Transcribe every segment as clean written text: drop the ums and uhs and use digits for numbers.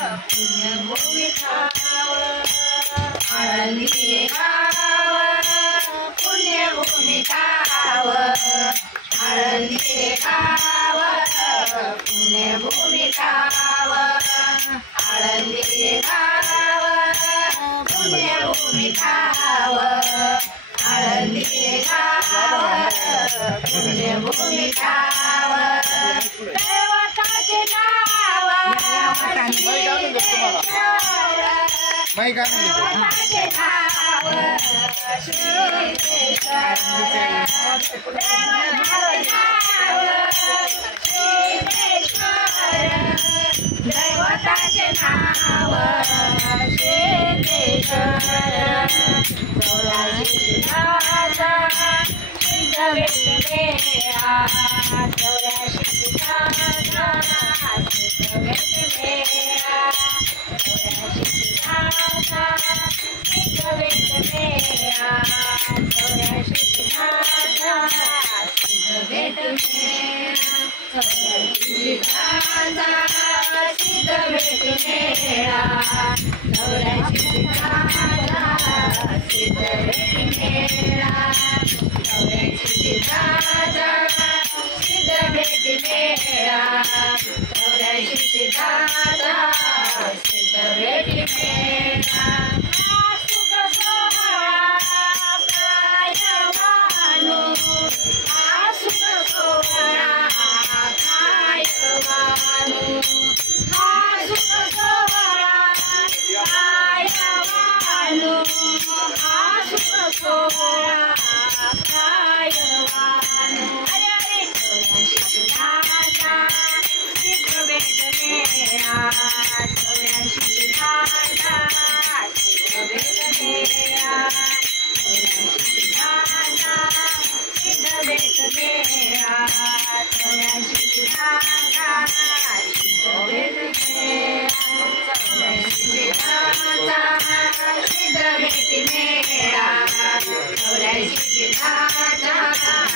पुण्यभूमी ठाव आळंदी गाव पुण्यभूमी ठाव आळंदी गाव पुण्यभूमी ठाव आळंदी गाव पुण्यभूमी ठाव आळंदी गाव पुण्यभूमी ठाव दैवताचे नाव दैवताचे नाव श्रीकेश्वर दैवताचे नाव श्रीकेश्वर चौऱ्याशीचा सिद्ध वेटमेळा चौऱ्याशीचा सिद्ध वेटमेळा चौऱ्याशीचा सिद्ध वेटमेळा चौऱ्याशीचा सिद्ध वेटमेळा चौऱ्याशीचा सिद्ध वेटमेळा चौऱ्याशीचा सिद्ध वेटमेळा चौऱ्याशीचा सिद्ध वेटमेळा चौऱ्याशीचा सिद्ध वेटमेळा सुख सोहळा काय वानू सुख सोहळा काय वानू सुख सोहळा काय वानू सुख सोहळा काय वानू अरे अरे चौऱ्याशीचा सिद्ध वेटमेळा चौऱ्याशीचा सिद्ध वेटमेळा चौऱ्याशीचा सिद्ध वेटमेळा चौऱ्याशीचा सिद्ध वेटमेळा चौऱ्याशीचा सिद्ध वेटमेळा चौऱ्याशीचा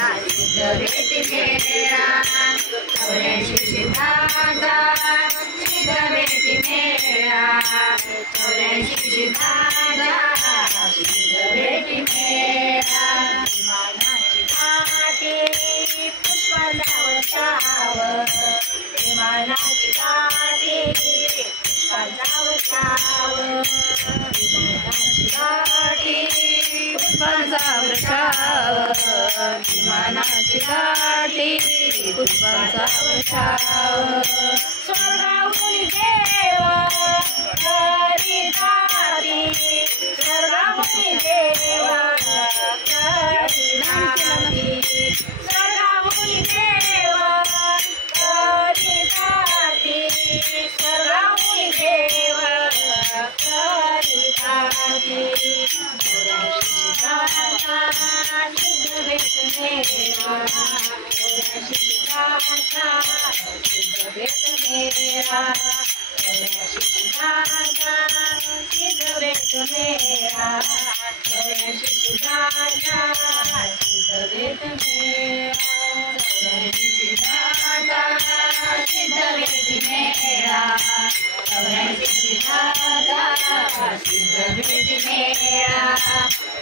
सिद्ध वेटमेळा चौऱ्याशीचा सिद्ध वेटमेळा चौऱ्याशीचा सिद्ध वेटमेळा विमानाची घाटे पुष्पांचा वर्षाव विमानाची घाटे पुष्पांचा वर्षाव विमानाची घाटे पुष्पांचा वर्षाव विमानाची घाटे पुष्पांचा वर्षाव स्वर्गावरून देव करीतारी स्वर्गावरून देव करीतारी स्वर्गावरून देव करीतारी स्वर्गावरून देव करीतारी सिद्ध वेटमेळा चौऱ्याशीचा सिद्ध वेटमेळा चौऱ्याशीचा सिद्ध वेटमेळा चौऱ्याशीचा सिद्ध वेटमेळा चौऱ्याशीचा सिद्ध वेटमेळा चौऱ्याशीचा सिद्ध वेटमेळा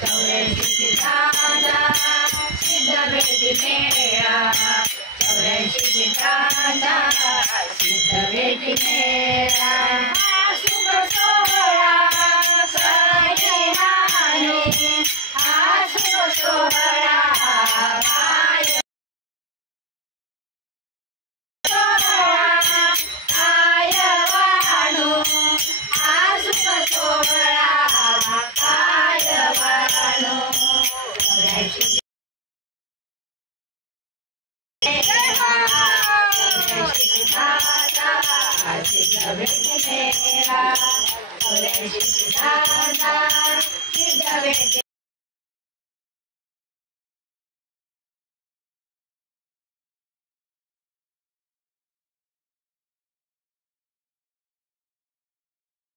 चौऱ्याशीचा सिद्ध वेटमेळा चौऱ्याशीचा सिद्ध वेटमेळा सुख सोहळा काय वानू सुख सोहळा काय सोहळा काय वानू सुख सोहळा काय वानू सिद्ध वेटमेळा चौऱ्याशीचा सिद्ध वेटमेळा